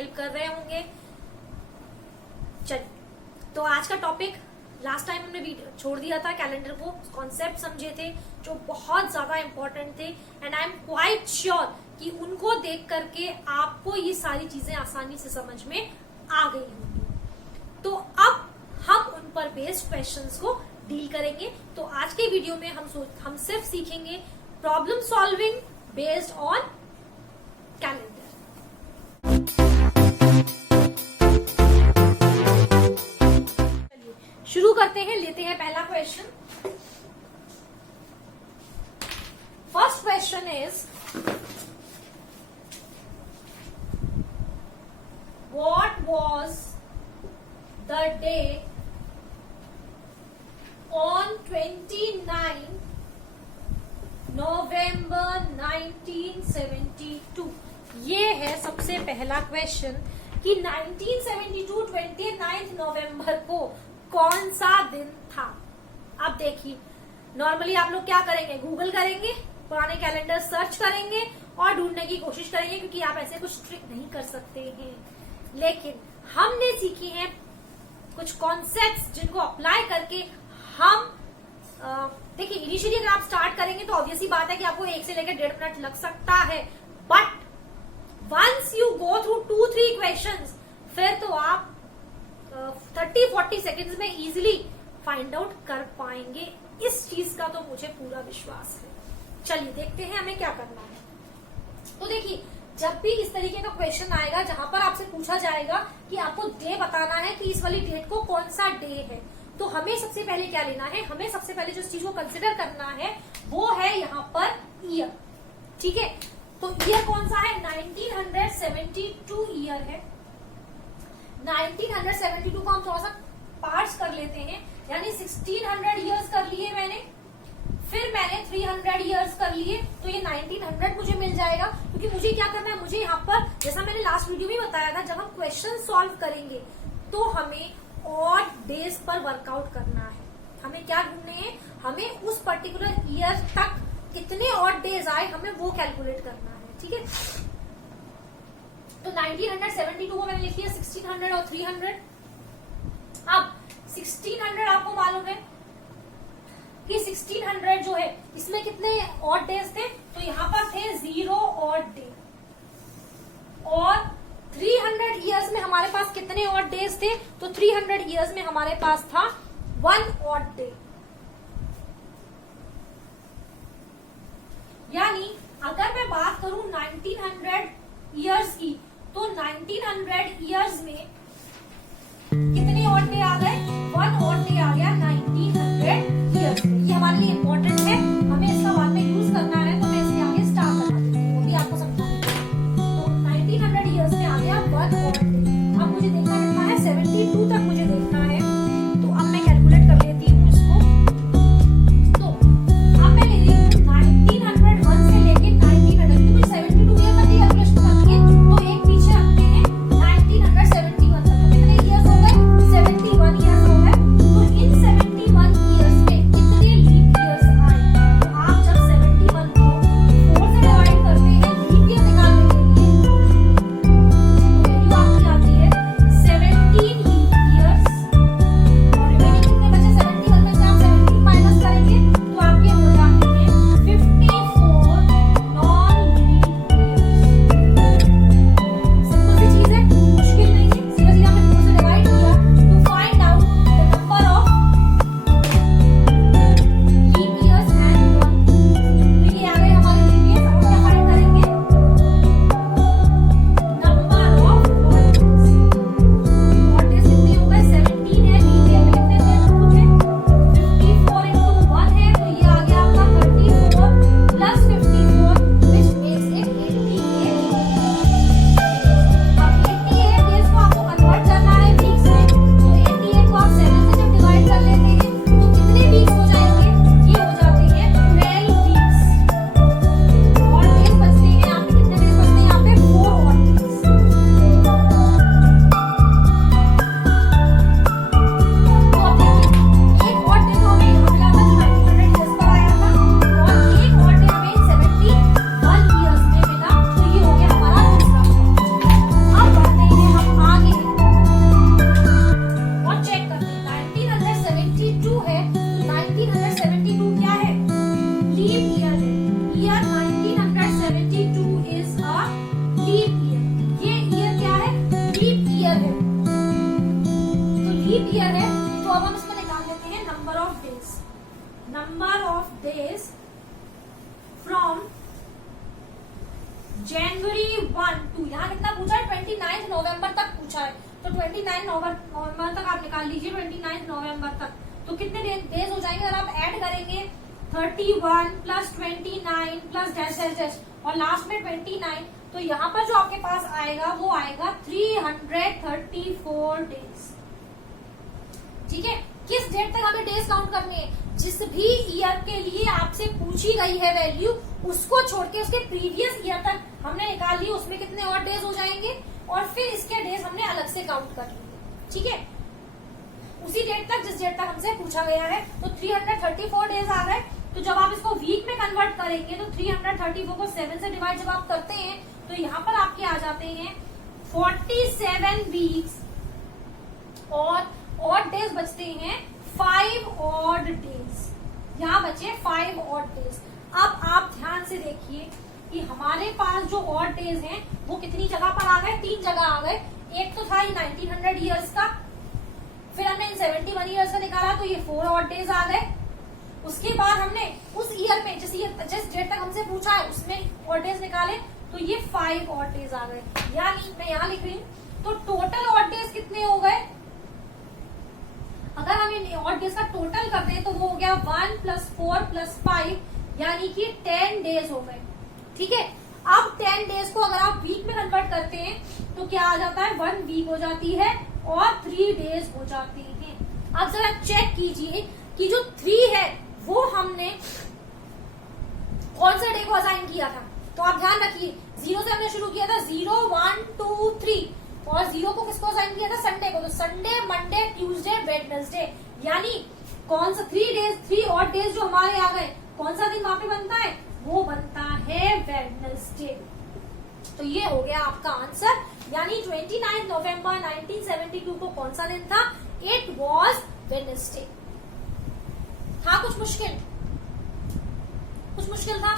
Help कर रहे होंगे। चलिए, तो आज का टॉपिक लास्ट टाइम हमने छोड़ दिया था, कैलेंडर को कॉन्सेप्ट समझे थे जो बहुत ज्यादा इंपॉर्टेंट थे, and I am quite sure कि उनको देख करके आपको ये सारी चीजें आसानी से समझ में आ गई होंगी। तो अब हम उन पर बेस्ड क्वेश्चंस को डील करेंगे। तो आज के वीडियो में हम सिर्फ सीखेंगे problem solving based on calendar. शुरू करते हैं, लेते हैं पहला question. First question is what was the day on 29 नवंबर 1972। ये है सबसे पहला क्वेश्चन कि 1972 29 नवंबर को कौन सा दिन था। अब देखिए, नॉर्मली आप लोग क्या करेंगे, गूगल करेंगे, पुराने कैलेंडर सर्च करेंगे और ढूंढने की कोशिश करेंगे, क्योंकि आप ऐसे कुछ ट्रिक नहीं कर सकते हैं। लेकिन हमने सीखी हैं कुछ कॉन्सेप्ट्स जिनको अप्लाई करके हम देखिए, इनिशियली अगर आप स्टार्ट करेंगे तो ऑब्वियसली बात है कि आपको 1 से लेकर 1.5 मिनट लग सकता है, but once you go through 2-3 questions, फिर तो आप 30-40 सेकेंड्स में इजीली फाइंड आउट कर पाएंगे। इस चीज का तो मुझे पूरा विश्वास है। चलिए देखते हैं हमें क्या करना है। तो देखिए, जब भी इस तरीके का क्वेश्चन आएगा जहां पर आपसे पूछा जाएगा कि आपको डे बताना है कि इस वाली डेट को कौन सा डे है, तो हमें सबसे पहले क्या लेना है, हमें सबसे पहले जो चीज को कंसिडर करना है वो है यहाँ पर ईयर। ठीक है, तो ईयर कौन सा है, 1972 ईयर है। 1972 को हम थोड़ा सा पार्ट्स कर लेते हैं, यानी 1600 ईयर्स कर लिए मैंने, फिर मैंने 300 ईयर्स कर लिए, तो ये 1900 मुझे मिल जाएगा। क्योंकि मुझे क्या करना है, मुझे यहाँ पर जैसा मैंने लास्ट वीडियो में बताया था, जब हम क्वेश्चन सॉल्व करेंगे तो हमें ऑड डेज पर वर्कआउट करना है। हमें क्या ढूंढने हैं, हमें उस पर्टिकुलर ईयर तक कितने ऑड डेज आए, हमें वो कैलकुलेट करना है। ठीक है, तो 1972 को मैंने लिख लिया 1600 और 300। अब 1600 आपको मालूम है कि 1600 जो है इसमें कितने ऑड डेज थे, तो यहाँ पर थे 0 ऑड डे। और 300 ईयर्स में हमारे पास कितने ऑड डेज थे, तो 300 ईयर्स में हमारे पास था 1 ऑड डे। यानी अगर मैं बात करूं 1900 ईयर्स की, तो 1900 ईयर्स में कितने ऑड डे आ गए, 1 ऑड डे आ गया 1900 ईयर्स में। ये हमारे लिए इंपॉर्टेंट है, हमें इसका बाद में यूज करना है, तो मैं इसके आगे स्टार बना देती हूँ, वो भी आपको समझाऊंगी। तो 1900 ईयर्स में आ गया 1 ऑड डे। अब मुझे देखना कितना है, 72 तक मुझे देखना है, तो अब मैं कैलकुलेट कर लेती हूँ इसको। तो अब मैं ले रही हूँ 1901 से लेके 1900, क्योंकि मुझे 72 ईयर तक कैलकुलेशन करनी है, तो एक पीछे रखते हैं 1971 लीप ईयर है तो अब हम इसको निकाल लेते हैं number of days. Number of days from January 1 to, यहाँ कितना पूछा है 29 नवंबर तक पूछा है, तो 29 नवंबर तक आप निकाल लीजिए। 29 नवंबर तक तो कितने डेज हो जाएंगे अगर आप ऐड करेंगे 31 plus 29 plus dash dash dash और लास्ट में 29, तो यहाँ पर जो आपके पास आएगा वो आएगा 334 डेज। ठीक है, किस डेट तक हमें डेज काउंट करने हैं? जिस भी ईयर के लिए आपसे पूछी गई है वैल्यू उसको छोड़ के उसके प्रीवियस ईयर तक हमने निकाल ली, उसमें कितने और डेज हो जाएंगे और फिर इसके डेज हमने अलग से काउंट कर लिए। ठीक है, उसी डेट तक जिस डेट तक हमसे पूछा गया है, तो 334 डेज आ गए। तो जब आप इसको वीक में कन्वर्ट करेंगे तो 334 को 7 से डिवाइड जब आप करते हैं तो यहाँ पर आपके आ जाते हैं 47 वीक्स और डेज बचते हैं 5 ऑड डेज। यहाँ बचे 5 ऑड डेज। अब आप ध्यान से देखिए कि हमारे पास जो ऑड डेज हैं वो कितनी जगह पर आ गए? 3 जगह आ गए। एक तो था 1900 ईयर्स का, फिर हमने 71 ईयर्स का निकाला तो ये 4 ऑड डेज आ गए। उसके बाद हमने उस ईयर में जिस डेट तक हमसे पूछा है उसमें ऑड डेज निकाले तो ये 5 ऑड डेज आ गए। यानी मैं यहाँ लिख रही हूँ, तो टोटल ऑड डेज कितने हो गए? अगर हम इन ऑड डेज का टोटल करते हैं तो वो हो गया 1 + 4 + 5 यानी कि 10 डेज हो गए। ठीक है, अब 10 डेज को अगर आप वीक में कन्वर्ट करते हैं तो क्या आ जाता है? 1 वीक हो जाती है और 3 डेज हो जाती है। अब जरा चेक कीजिए कि जो 3 है वो हमने कौन सा डे को असाइन किया था। तो आप ध्यान रखिए 0 से हमने शुरू किया था, 0 1 2 3 और 0 को किसको असाइन किया था? संडे को। तो संडे, मंडे, ट्यूसडे, वेडनेसडे, यानी कौन सा 3 डेज, 3 ऑड डेज जो हमारे आ गए, कौन सा दिन वहां पे बनता है? वो बनता है वेडनेसडे। तो ये हो गया आपका आंसर, यानी 29 नवंबर 1972 को कौन सा दिन था? It was Wednesday. था कुछ मुश्किल? कुछ मुश्किल था?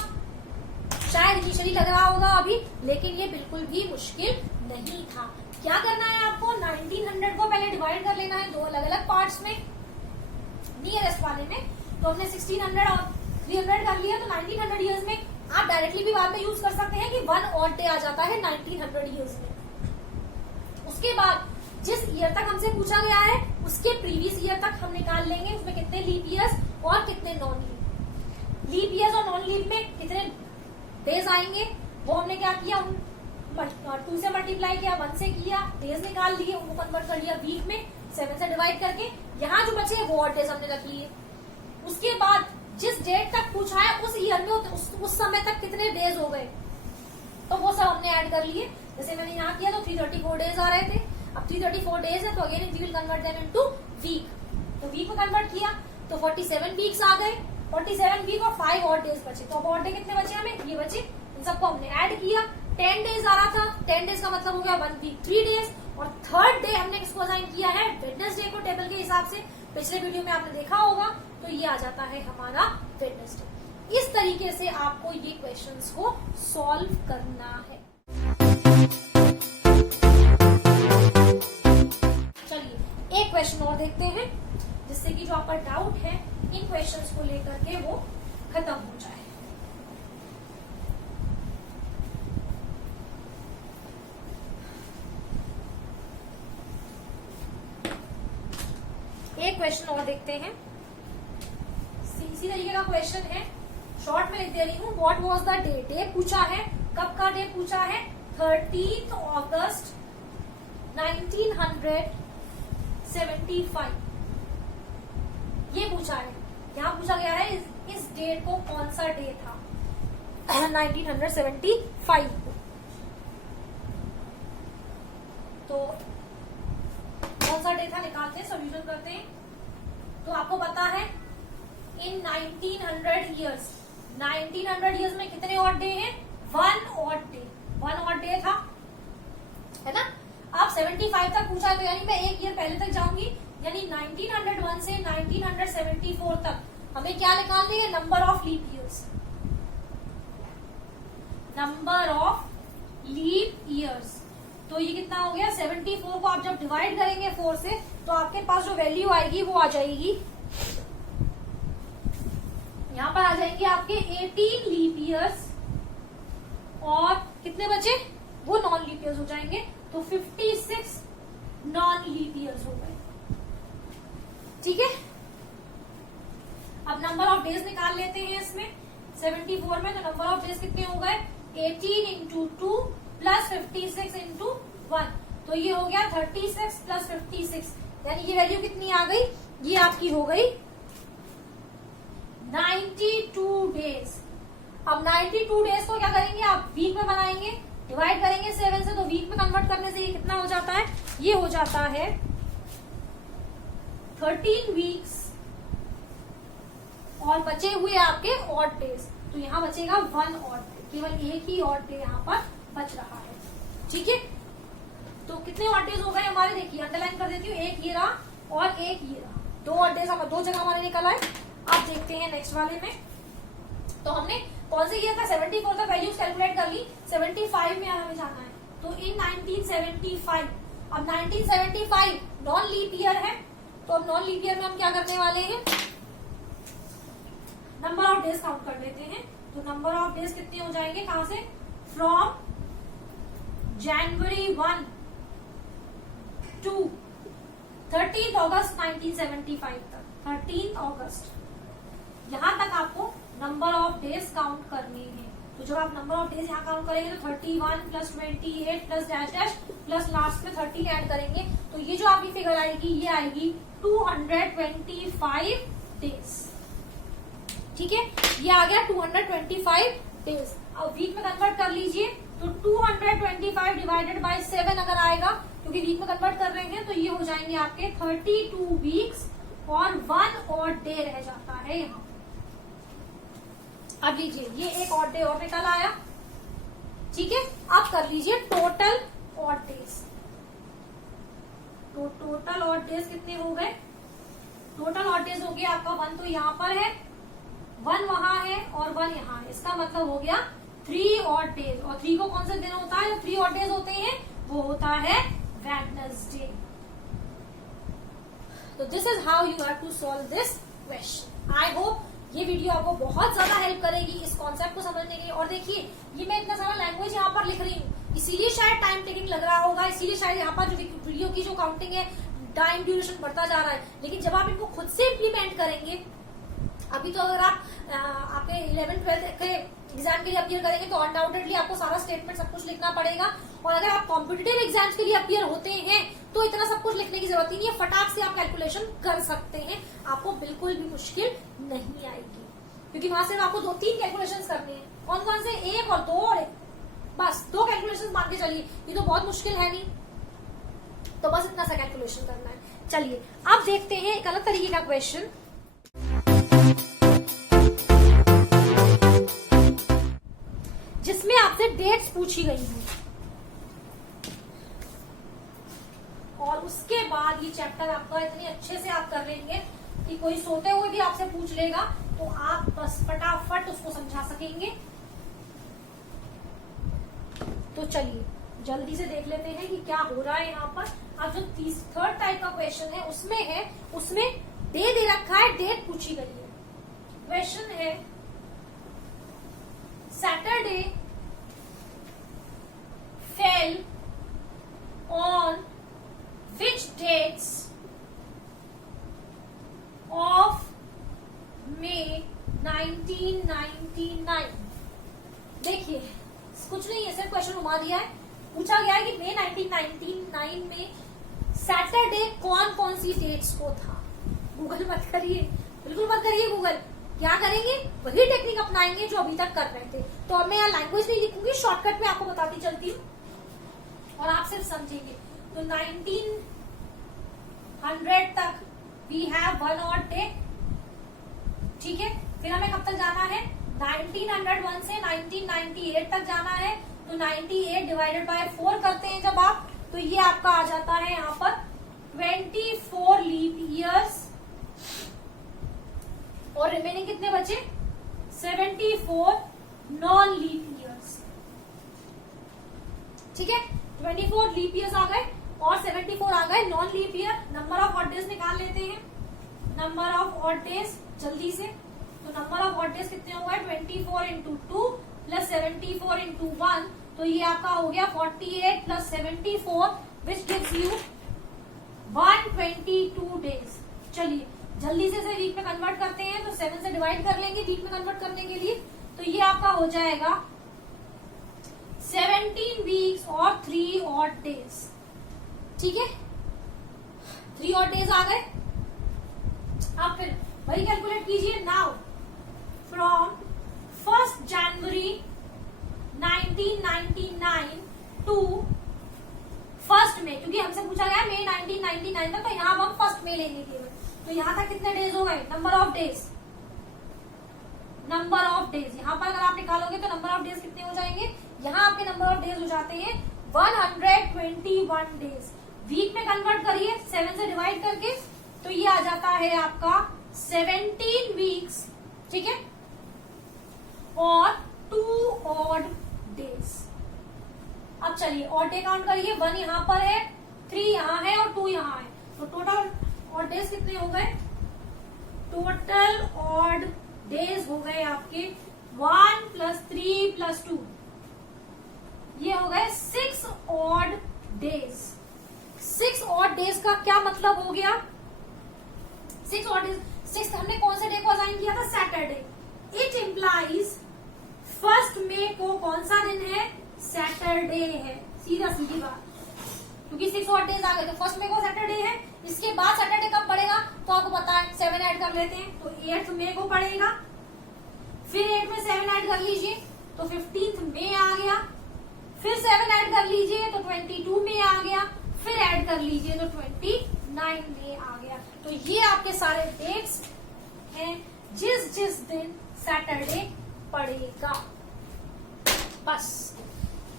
शायद इनिशियली लग रहा होगा अभी, लेकिन ये बिल्कुल भी मुश्किल नहीं था। क्या करना है आपको? 1900 को पहले डिवाइड कर लेना है 2 अलग अलग पार्ट्स में। नियरेस्ट वाले में तो हमने 1600 और 300 कर लिया, तो 1900 ईयर्स में आप डायरेक्टली भी बाद में यूज कर सकते हैं कि 1 ऑड डे आ जाता है 1900 ईयर्स में। उसके बाद जिस ईयर तक हमसे पूछा गया है उसके प्रीवियस ईयर तक हम निकाल लेंगे उसमें कितने लीप ईयर्स और कितने नॉन लीप। लीप ईयर्स और नॉन लीप में कितने डेज आएंगे वो हमने क्या किया? 2 से मल्टीप्लाई किया, 1 से किया, डेज निकाल लिए, उनको कन्वर्ट कर लिया वीक में, 7 से डिवाइड करके। यहाँ जो बचे वो ऑड डेज हमने रख लिए। उसके बाद जिस डेट तक पूछा है उस ईयर में उस समय तक कितने डेज हो गए तो वो सब हमने ऐड कर लिए। जैसे मैंने यहाँ किया तो 334 डेज आ रहे थे। अब 334 डेज है तो again we will convert them into week. तो वीक में कन्वर्ट किया तो 47 वीक्स आ गए। 47 वीक और 5 और डेज बचे। तो अब और डे कितने बचे हमें? ये बचे। इन सबको हमने ऐड किया। 10 डेज आ रहा था, 10 डेज का मतलब हो गया 1 वीक 3 डेज। और थर्ड डे हमने किसको असाइन किया है? वेडनेसडे को। टेबल के हिसाब से पिछले वीडियो में आपने देखा होगा, तो ये आ जाता है हमारा वेडनेसडे। इस तरीके से आपको ये क्वेश्चंस को सॉल्व करना है। चलिए एक क्वेश्चन और देखते हैं जिससे कि जो आपका डाउट है इन क्वेश्चंस को लेकर के वो खत्म हो जाए। एक क्वेश्चन और देखते हैं। इसी तरीके का क्वेश्चन है, शॉर्ट में लिख दे रही हूँ। What was the day? Day पूछा है, कब का डे पूछा है? 13 अगस्त 1975 ये पूछा है। यहाँ पूछा गया है इस डेट को कौन सा डे था 1975 को। तो कौन सा डे था निकालते हैं, सोल्यूशन करते हैं। तो आपको पता है इन 1900 ईयर्स में कितने ऑड डे हैं? 1 ऑड डे। 1 ऑड डे था, है ना। अब 75 तक पूछा है तो यानी मैं एक ईयर पहले तक जाऊंगी, यानी 1901 से 1974 तक हमें क्या निकालनी है? Number of leap years. Number of leap years. तो ये कितना हो गया? 74 को आप जब डिवाइड करेंगे 4 से तो आपके पास जो वैल्यू आएगी वो आ जाएगी, यहां पर आ जाएंगे आपके 18 लीप ईयर्स, और कितने बचे, वो नॉन लीप ईयर्स हो जाएंगे, तो 56 नॉन लीप ईयर्स हो गए। ठीक है, अब नंबर ऑफ डेज निकाल लेते हैं इसमें 74 में। तो नंबर ऑफ डेज कितने हो गए, 18 इंटू 2 प्लस 56 इंटू 1, तो ये हो गया 36 प्लस 56, यानी ये वैल्यू कितनी आ गई, ये आपकी हो गई 92 डेज। अब 92 डेज को क्या करेंगे आप, वीक में बनाएंगे, डिवाइड करेंगे 7 से, तो वीक में कन्वर्ट करने से ये कितना हो जाता है, ये हो जाता है 13 वीक्स, और बचे हुए आपके ऑड डेज, तो यहाँ बचेगा 1 ऑड डे, केवल एक ही ऑड डे यहाँ पर बच रहा है। ठीक है, तो कितने ऑड डेज हो गए हमारे, देखिए अंडरलाइन कर देती हूँ, एक ये रहा और एक ये रहा, 2 ऑड डेज, दो जगह हमारे निकल आए। अब देखते हैं नेक्स्ट वाले में, तो हमने कौन से किया था, 74 तक वैल्यूज कैलकुलेट कर ली, 75 में हमें जाना है, तो इन 1975, अब 1975 नॉन लीप ईयर है, तो अब नॉन लीप ईयर में हम क्या करने वाले हैं, नंबर ऑफ डेज काउंट कर लेते हैं। तो नंबर ऑफ डेज कितने हो जाएंगे, कहां से, फ्रॉम जनवरी 1 टू 13 अगस्त 1975 तक, 13 अगस्त, यहां तक आपको नंबर ऑफ डेज काउंट करनी है। तो जब आप नंबर ऑफ डेज यहाँ काउंट करेंगे तो 31 plus 28 plus dash dash plus last में 13 ऐड करेंगे, तो ये जो आपकी फिगर आएगी ये आएगी 225 डेज। ठीक है, ये आ गया 225 डेज। अब वीक में कन्वर्ट कर लीजिए, तो 225 डिवाइडेड बाय 7 अगर आएगा, क्योंकि वीक में कन्वर्ट कर रहे हैं, तो ये हो जाएंगे आपके 32 वीक्स, और 1 और डे रह जाता है यहाँ। अब लीजिए ये एक ऑड डे और निकल आया। ठीक है, अब कर लीजिए टोटल ऑड डेज, तो टोटल ऑड डेज कितने हो गए, टोटल ऑड डेज हो गया आपका 1 तो यहाँ पर है, 1 वहां है और 1 यहाँ है, इसका मतलब हो गया 3 ऑड डेज। और 3 को कौन सा दिन होता है, जो 3 ऑड डेज होते हैं वो होता है वेडनेसडे। तो this is how you have to solve this question. I hope ये वीडियो आपको बहुत ज्यादा हेल्प करेगी इस कॉन्सेप्ट को समझने के लिए। और देखिए ये मैं इतना सारा लैंग्वेज यहाँ पर लिख रही हूँ, इसीलिए शायद टाइम टेकिंग लग रहा होगा, इसीलिए शायद यहाँ पर जो वीडियो की जो काउंटिंग है, टाइम ड्यूरेशन बढ़ता जा रहा है। लेकिन जब आप इनको खुद से इम्प्लीमेंट करेंगे, अभी तो अगर आप आपके 11th-12th के एग्जाम के लिए अपीयर करेंगे तो अनडाउटेडली आपको सारा स्टेटमेंट सब कुछ लिखना पड़ेगा। और अगर आप कॉम्पिटिटिव एग्जाम्स के लिए अपीयर होते हैं तो इतना सब कुछ लिखने की जरूरत ही नहीं है, फटाक से आप कैलकुलेशन कर सकते हैं, आपको बिल्कुल भी मुश्किल नहीं आएगी, क्योंकि वहां से आपको 2-3 कैलकुलेशंस करने हैं। कौन कौन से, 1 और 2 और 1, बस 2 कैलकुलेशंस मान के चलिए, ये तो बहुत मुश्किल है नहीं, तो बस इतना सा कैलकुलेशन करना है। चलिए अब देखते हैं एक अलग तरीके का क्वेश्चन, जिसमें आपसे डेट्स पूछी गई हैं, और उसके बाद ये चैप्टर आपका इतने अच्छे से आप कर लेंगे कि कोई सोते हुए भी आपसे पूछ लेगा तो आप बस फटाफट उसको समझा सकेंगे। तो चलिए जल्दी से देख लेते हैं कि क्या हो रहा है यहाँ पर। अब जो 3rd टाइप का क्वेश्चन है उसमें डे दे रखा है, डेट पूछी गई है। क्वेश्चन है Saturday fell on which dates of May 1999? देखिए कुछ नहीं है, सिर्फ क्वेश्चन घुमा दिया है। पूछा गया है कि मई 1999 में सैटरडे कौन कौन सी डेट्स को था। गूगल मत करिए, बिल्कुल मत करिए गूगल। क्या करेंगे, वही टेक्निक अपनाएंगे जो अभी तक कर रहे थे। तो अब मैं यहाँ लैंग्वेज नहीं लिखूंगी, शॉर्टकट में आपको बताती चलती हूँ और आप सिर्फ समझेंगे। तो 1900 तक वी हैव 1 ऑड डे, ठीक है। फिर हमें कब तक जाना है, 1901 से 1998 तक जाना है। तो 98 डिवाइडेड बाय 4 करते हैं जब आप, तो ये आपका आ जाता है यहाँ पर 24 लीप ईयर्स, और रिमेनिंग कितने बचे, 74 नॉन लीप ईयर्स, ठीक है। 24 लीप ईयर्स आ गए और 74 आ गए non leap year. Number of odd days निकाल लेते हैं, नंबर ऑफ ऑड डेज जल्दी से। तो नंबर ऑफ ऑड डेज कितने हो गए 24 इंटू 2 प्लस 74 इंटू 1, तो ये आपका हो गया 48 plus 74 which gives you 122 days. चलिए जल्दी से इसे वीक में कन्वर्ट करते हैं, तो 7 से डिवाइड कर लेंगे वीक में कन्वर्ट करने के लिए। तो ये आपका हो जाएगा 17 वीक्स और 3 ऑड डेज। ठीक है, 3 ऑड डेज आ गए। आप फिर वही कैलकुलेट कीजिए। नाउ फ्रॉम 1 जनवरी 1999 टू 1 मई, क्योंकि हमसे पूछा गया मई 1999 था, तो यहाँ हम 1 मई लेंगे केवल। तो यहाँ तक कितने डेज हो गए, number of days, number of days यहाँ पर अगर आप निकालोगे तो नंबर ऑफ डेज कितने हो जाएंगे, यहाँ आपके नंबर ऑफ डेज हो जाते हैं 121 डेज। वीक में कन्वर्ट करिए 7 से डिवाइड करके, तो ये आ जाता है आपका 17 वीक्स, ठीक है, और 2 ऑड डेज। अब चलिए ऑड डे काउंट करिए, 1 यहाँ पर है, 3 यहाँ है और 2 यहाँ है, तो टोटल ऑड डेज कितने हो गए, टोटल ऑड डेज हो गए आपके 1 प्लस 3 प्लस 2, ये हो गए 6 ऑड डेज। 6 ऑड डेज का क्या मतलब हो गया, 6 ऑड डेज, 6 हमने कौन से डे को असाइन किया था, सैटरडे। इट इम्प्लाइज 1 मई को कौन सा दिन है, सैटरडे है, सीधा सीधी बात, क्योंकि 6 ऑड डेज आ गए तो 1 मई को सैटरडे है। इसके बाद सैटरडे कब पड़ेगा, तो आपको पता है 7 ऐड कर लेते हैं, तो 8 मई को पड़ेगा, फिर 8 में 7 ऐड कर लीजिए तो 15 मई आ गया, फिर 7 ऐड कर लीजिए तो 22 मई आ गया, फिर ऐड कर लीजिए तो 29 मई आ गया। तो ये आपके सारे डेट्स हैं जिस जिस दिन सैटरडे पड़ेगा। बस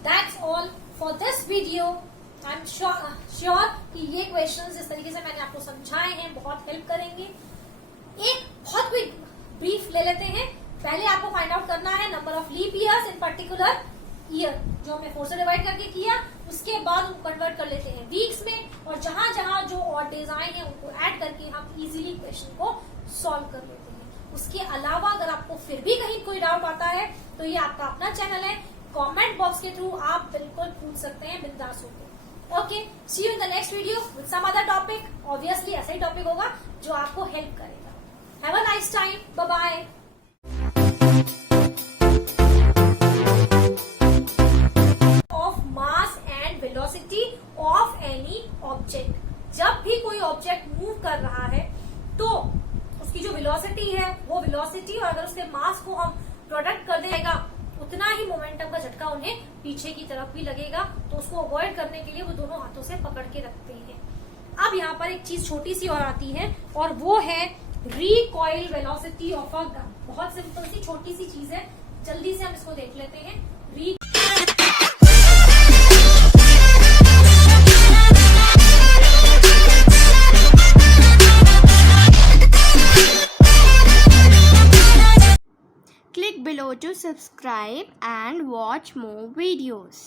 that's all for this video. I am sure कि ये क्वेश्चंस जिस तरीके से मैंने आपको समझाए हैं बहुत हेल्प करेंगे। एक बहुत क्विक ब्रीफ ले लेते हैं। पहले आपको फाइंड आउट करना है number of leap years in particular year, जो हमने 4 से डिवाइड करके किया, उसके बाद उनको कन्वर्ट कर लेते हैं वीक्स में, और जहां जहां जो ऑड डेज आए हैं उनको ऐड करके हम इजीली क्वेश्चन को सॉल्व कर लेते हैं। उसके अलावा अगर आपको फिर भी कहीं कोई डाउट आता है तो ये आपका अपना चैनल है, कमेंट बॉक्स के थ्रू आप बिल्कुल पूछ सकते हैं बिंदास होकर। Okay, see you in the next video with some other topic. Obviously ऐसा ही टॉपिक होगा जो आपको हेल्प करेगा। Have a nice time, bye bye. Velocity of any object, जब भी कोई ऑब्जेक्ट मूव कर रहा है तो उसकी जो वेलोसिटी है वो वेलोसिटी, और अगर उसके मास को हम प्रोडक्ट कर देगा उतना ही मोमेंटम का झटका उन्हें पीछे की तरफ भी लगेगा, तो उसको अवॉइड करने के लिए वो दोनों हाथों से पकड़ के रखते हैं। अब यहाँ पर एक चीज छोटी सी और आती है, और वो है recoil velocity of a gun. बहुत सिंपल सी छोटी सी चीज है, जल्दी से हम इसको देख लेते हैं। Click below to subscribe and watch more videos.